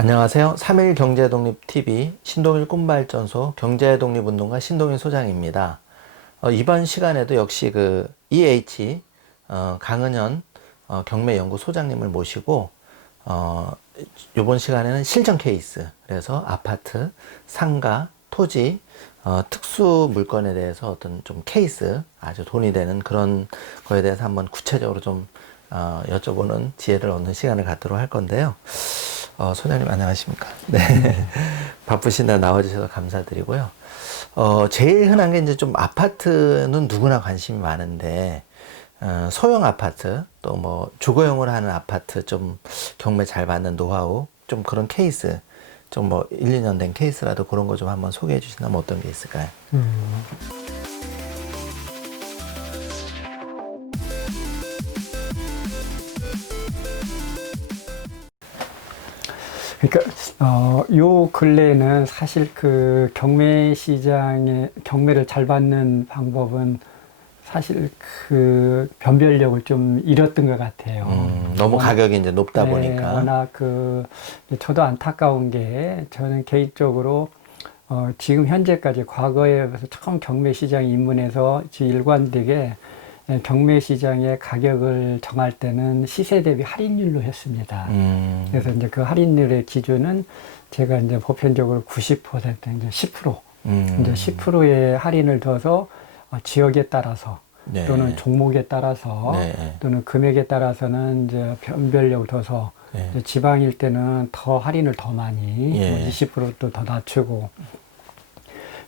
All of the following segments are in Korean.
안녕하세요. 3일 경제독립TV 신동일 꿈발전소 경제독립운동가 신동일 소장입니다. 이번 시간에도 역시 그 EH 강은현 경매연구 소장님을 모시고 이번 시간에는 실전 케이스, 그래서 아파트, 상가, 토지, 특수 물건에 대해서 어떤 좀 케이스, 아주 돈이 되는 그런 거에 대해서 한번 구체적으로 좀 여쭤보는 지혜를 얻는 시간을 갖도록 할 건데요. 소장님 안녕하십니까? 네. 바쁘신 날 나와주셔서 감사드리고요. 제일 흔한 게 이제 좀 아파트는 누구나 관심이 많은데, 소형 아파트, 또 뭐 주거용으로 하는 아파트 좀 경매 잘 받는 노하우, 좀 그런 케이스, 좀 뭐 1, 2년 된 케이스라도 그런 거 좀 한번 소개해 주신다면 어떤 게 있을까요? 그러니까 요 근래에는 사실 그 경매 시장에 경매를 잘 받는 방법은 사실 그 변별력을 좀 잃었던 것 같아요. 너무 가격이 이제 높다 네, 보니까. 워낙 저도 안타까운 게 저는 개인적으로 지금 현재까지 과거에 처음 경매 시장에 입문해서 일관되게 경매 시장의 가격을 정할 때는 시세 대비 할인율로 했습니다. 그래서 이제 그 할인율의 기준은 제가 이제 보편적으로 90% 이제 10% 이제 10%의 할인을 둬서 지역에 따라서 네. 또는 종목에 따라서 네. 또는 금액에 따라서는 이제 변별력을 둬서 네. 이제 지방일 때는 더 할인을 더 많이 예. 20%도 더 낮추고,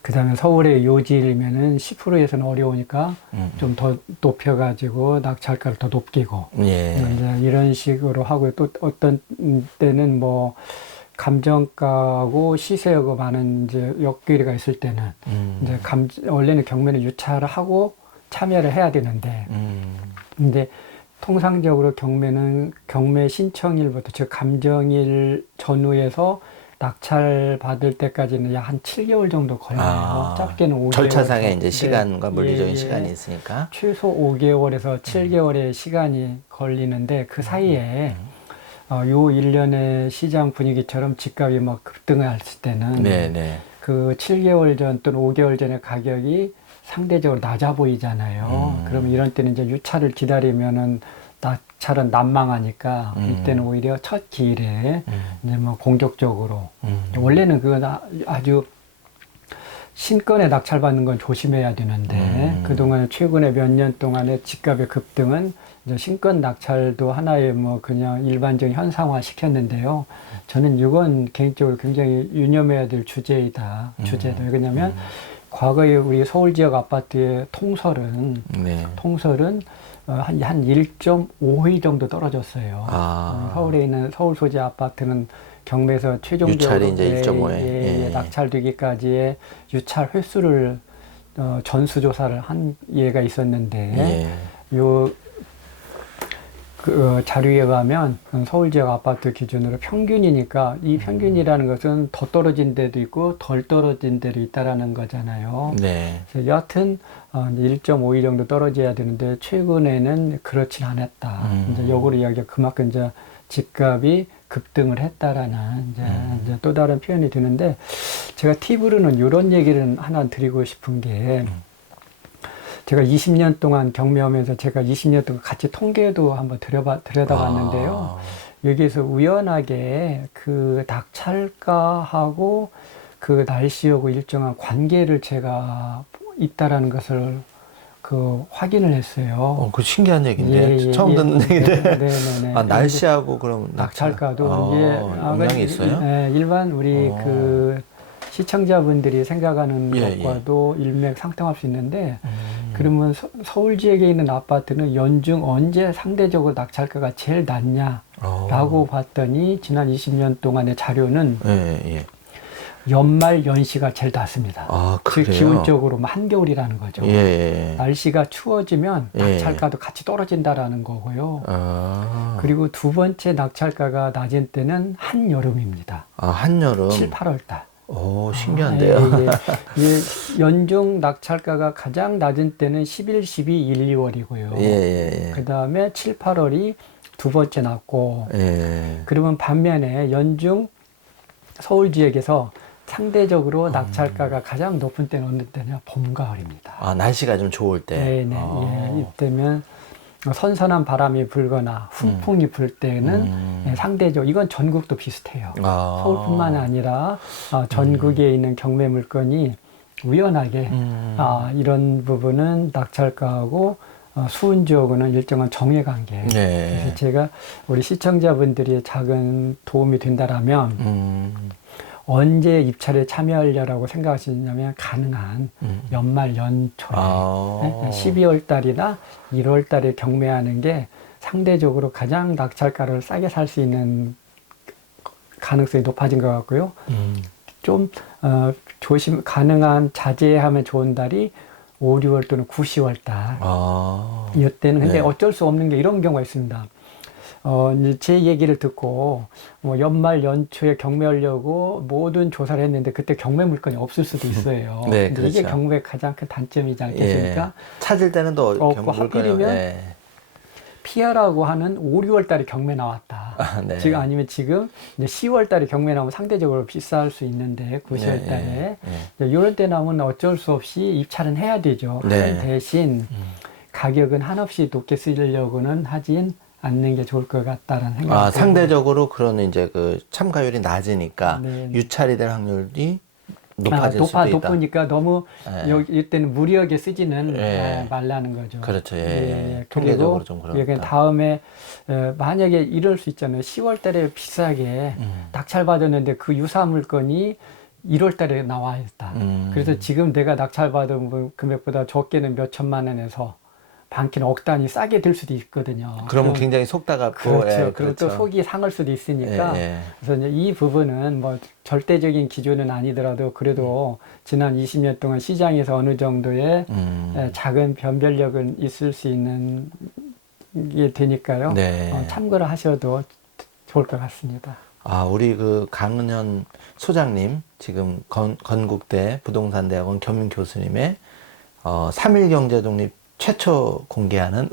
그 다음에 서울의 요지이면은 10%에서는 어려우니까 좀 더 높여가지고 낙찰가를 더 높이고, 예. 이제 이런 식으로 하고요. 또 어떤 때는 뭐 감정가하고 시세하고 많은 이제 역괴리가 있을 때는 이제 원래는 경매는 유찰을 하고 참여를 해야 되는데, 근데 통상적으로 경매는 경매 신청일부터 즉 감정일 전후에서 낙찰 받을 때까지는 약 한 7개월 정도 걸려요. 짧게는 5개월. 절차상의 이제 시간과 네. 물리적인 예. 시간이 있으니까. 최소 5개월에서 7개월의 시간이 걸리는데, 그 사이에 요 1년의 시장 분위기처럼 집값이 막 급등할 때는 네네. 그 7개월 전 또는 5개월 전의 가격이 상대적으로 낮아 보이잖아요. 그러면 이런 때는 이제 유찰을 기다리면은 낙찰은 난망하니까 이때는 오히려 첫 기일에 이제 뭐 공격적으로, 원래는 그건 아주 신건에 낙찰받는 건 조심해야 되는데, 그동안 최근에 몇 년 동안의 집값의 급등은 이제 신건 낙찰도 하나의 뭐 그냥 일반적인 현상화 시켰는데요. 저는 이건 개인적으로 굉장히 유념해야 될 주제이다. 왜냐면 과거에 우리 서울 지역 아파트의 통설은 네. 한 1.5위 정도 떨어졌어요. 서울에 있는 서울 소재 아파트는 경매에서 최종적으로 유찰이 이제 1.5에 낙찰되기까지의 유찰 횟수를 전수조사를 한 예가 있었는데, 요 자료에 가면 서울 지역 아파트 기준으로 평균이니까, 이 평균이라는 것은 더 떨어진 데도 있고 덜 떨어진 데도 있다라는 거잖아요. 네. 그래서 여하튼 1.5위 정도 떨어져야 되는데 최근에는 그렇진 않았다. 이제 요거를 이야기가 그만큼 이제 집값이 급등을 했다라는 이제 또 다른 표현이 되는데, 제가 팁으로는 이런 얘기를 하나 드리고 싶은 게, 제가 20년 동안 경매하면서 제가 20년 동안 같이 통계도 한번 들여다봤는데요. 여기에서 우연하게 그 낙찰가하고 그 날씨하고 일정한 관계를 제가 있다라는 것을 확인을 했어요. 그 신기한 얘기인데. 처음 듣는 얘기인데. 네네네. 날씨하고 그럼 낙찰가도 영향이 있어요? 일반 우리 시청자분들이 생각하는 것과도 일맥상통할 수 있는데, 그러면 서울 지역에 있는 아파트는 연중 언제 상대적으로 낙찰가가 제일 낮냐라고 봤더니, 지난 20년 동안의 자료는 연말 연시가 제일 낮습니다. 즉 기온적으로 한겨울이라는 거죠. 날씨가 추워지면 낙찰가도 같이 떨어진다라는 거고요. 그리고 두 번째 낙찰가가 낮은 때는 한여름입니다. 한여름. 7, 8월 달. 신기한데요. 연중 낙찰가가 가장 낮은 때는 11, 12, 1, 2월이고요. 그 다음에 7, 8월이 두 번째 낮고, 그러면 반면에 연중 서울 지역에서 상대적으로 낙찰가가 가장 높은 때는 어느 때냐? 봄, 가을입니다. 아, 날씨가 좀 좋을 때. 네네. 예, 이때면 선선한 바람이 불거나 훈풍이 불 때는 예, 상대적 이건 전국도 비슷해요. 서울뿐만 아니라 전국에 있는 경매 물건이 우연하게 이런 부분은 낙찰가하고 수은 지역은 일정한 정해 관계. 네. 그래서 제가 우리 시청자분들이 작은 도움이 된다라면 언제 입찰에 참여하려고 생각하시냐면 가능한 연말 연초에 12월 달이나 1월 달에 경매하는 게 상대적으로 가장 낙찰가를 싸게 살 수 있는 가능성이 높아진 것 같고요. 좀 가능한 자제하면 좋은 달이 5, 6월 또는 9, 10월 달. 이때는 근데 네. 어쩔 수 없는 게 이런 경우가 있습니다. 이제 제 얘기를 듣고 뭐 연말 연초에 경매하려고 모든 조사를 했는데 그때 경매 물건이 없을 수도 있어요. 네, 근데 이게 그렇죠. 경매의 가장 큰 단점이지 않겠습니까? 예. 찾을 때는 또 없고 하필이면 예. 피하라고 하는 5, 6월 달에 경매 나왔다. 네. 지금 아니면 지금 이제 10월 달에 경매 나오면 상대적으로 비쌀 수 있는데 9, 10월 달에 이런 때 나오면 어쩔 수 없이 입찰은 해야 되죠. 네. 대신 가격은 한없이 높게 쓰려고는 하진 않는 게 좋을 것 같다라는 생각이 상대적으로 그런 이제 그 참가율이 낮으니까 네. 유찰이 될 확률이 높아질 수도 있다. 높으니까 너무 이때는 무리하게 쓰지는 예. 말라는 거죠. 그렇죠. 예. 그리고 통계적으로 좀 그렇다. 다음에 만약에 이럴 수 있잖아요. 10월 달에 비싸게 낙찰 받았는데 그 유사 물건이 1월 달에 나와 있다. 그래서 지금 내가 낙찰 받은 금액보다 적게는 몇 천만 원에서 많게는 억 단위 싸게 들 수도 있거든요. 그러면 굉장히 속다가 그렇죠. 그리고 그렇죠. 또 속이 상할 수도 있으니까. 예. 그래서 이제 이 부분은 뭐 절대적인 기준은 아니더라도 그래도 지난 20년 동안 시장에서 어느 정도의 작은 변별력은 있을 수 있는 게 되니까요. 네. 참고를 하셔도 좋을 것 같습니다. 우리 그 강은현 소장님, 지금 건국대 부동산대학원 겸임 교수님의 3일 경제독립 최초 공개하는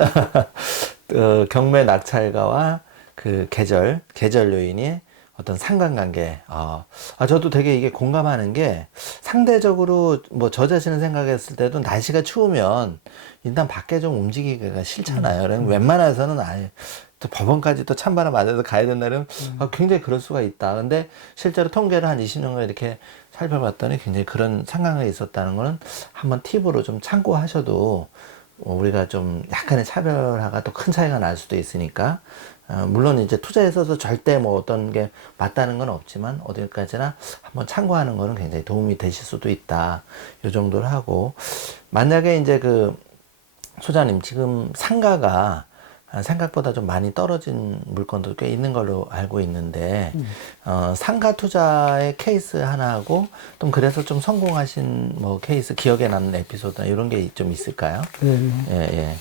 경매 낙찰가와 그 계절 요인이 어떤 상관관계. 저도 되게 이게 공감하는 게 상대적으로 뭐 저 자신을 생각했을 때도 날씨가 추우면 일단 밖에 좀 움직이기가 싫잖아요. 그러면 웬만해서는 아예 또 법원까지 또 찬바람 맞아서 가야 된다면 굉장히 그럴 수가 있다. 근데 실제로 통계를 한 20년간 이렇게 살펴봤더니 굉장히 그런 상관관계가 있었다는 거는 한번 팁으로 좀 참고하셔도 우리가 좀 약간의 차별화가 또 큰 차이가 날 수도 있으니까 물론 이제 투자에 있어서 절대 뭐 어떤 게 맞다는 건 없지만 어디까지나 한번 참고하는 거는 굉장히 도움이 되실 수도 있다. 요 정도를 하고, 만약에 이제 그 소장님 지금 상가가 생각보다 좀 많이 떨어진 물건도 꽤 있는 걸로 알고 있는데 상가 투자의 케이스 하나하고 또 그래서 좀 성공하신 뭐 케이스, 기억에 남는 에피소드나 이런 게 좀 있을까요? 네. 예.